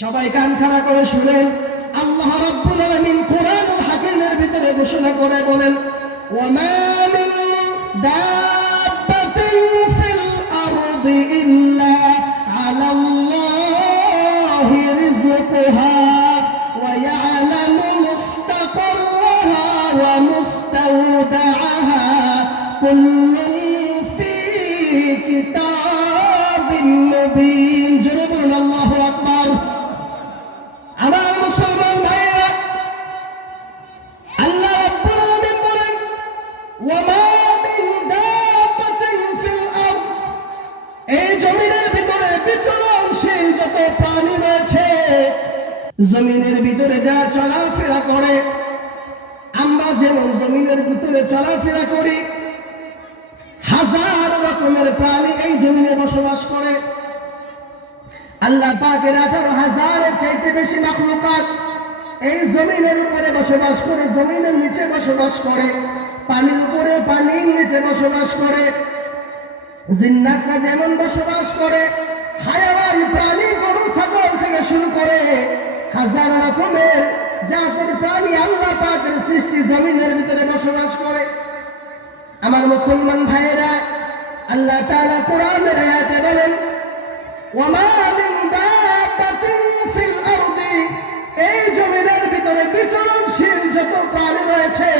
সবাই কান খাড়া করে শুনেন আল্লাহ রাব্বুল আলামিন কোরআনুল হাকিমের ভিতরে ঘোষণা করে বলেন, ওয়ামা মিন দাব্বাতিন ফিল আরদি ইল্লা আলাল্লাহি রিজকুহা ওয়া ইয়ালামু মুস্তাকাররাহা ওয়া মুস্তাওদাআহা কুল্লুন ফি কিতাবিন মুবিন। জোরে বলুন, আল্লাহু এই জমিনের ভিতরে বিচরণশীল যত রয়েছে, জমিনের ভিতরে যারা চলাফেরা করে, আমরা যেমন জমিনের ভিতরে চলাফেরা করি, হাজার রকমের প্রাণী এই জমিনে বসবাস করে। আল্লাহ পাকের আঠারো হাজারের চাইতে বেশি মাখলুকাত এই জমিনের উপরে বসবাস করে, জমিনের নিচে বসবাস করে, পানির উপরে পানির নিচে বসবাস করে। জিন্নাতরা যেমন বসবাস করে হায়াওয়ান প্রাণী গরু, ছাগল থেকে শুরু করে হাজার রকমের জাতের প্রাণী আল্লাহ পাকের সৃষ্টি জমিনের ভিতরে বসবাস করে। আমার মুসলমান ভাইয়েরা, আল্লাহ তাআলা কোরআনের আয়াতে বলেন ওয়ামা মিন ভিতরে বিচরণশীল যত প্রাণী রয়েছে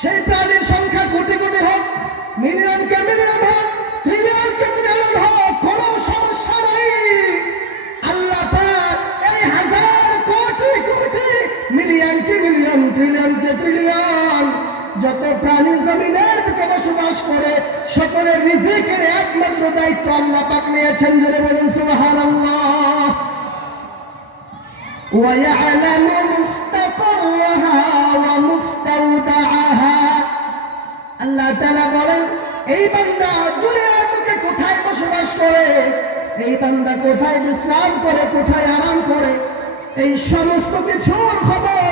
সেই প্রাণীর সংখ্যা কোটি কোটি হোক, মিলিয়ন কে মিলিয়ন হোক কে হোক সমস্যা নেই। আল্লাহ এই হাজার কোটি কোটি মিলিয়ন কে মিলিয়ন ট্রিলিয়ন কে যত প্রাণী জমিনের বসবাস করে, সকলের একমাত্র দায়িত্ব আল্লাহ পাক নিয়েছেন জোরে বলুন সুবহানাল্লাহ ويعلم مستقرها ومستودعها আল্লাহ তাআলা বলেন এই বান্দা দুনিয়ার বুকে কোথায় বসবাস করে এই বান্দা কোথায় বিশ্রাম করে কোথায় আরাম করে এই সমস্ত কিছুর খবর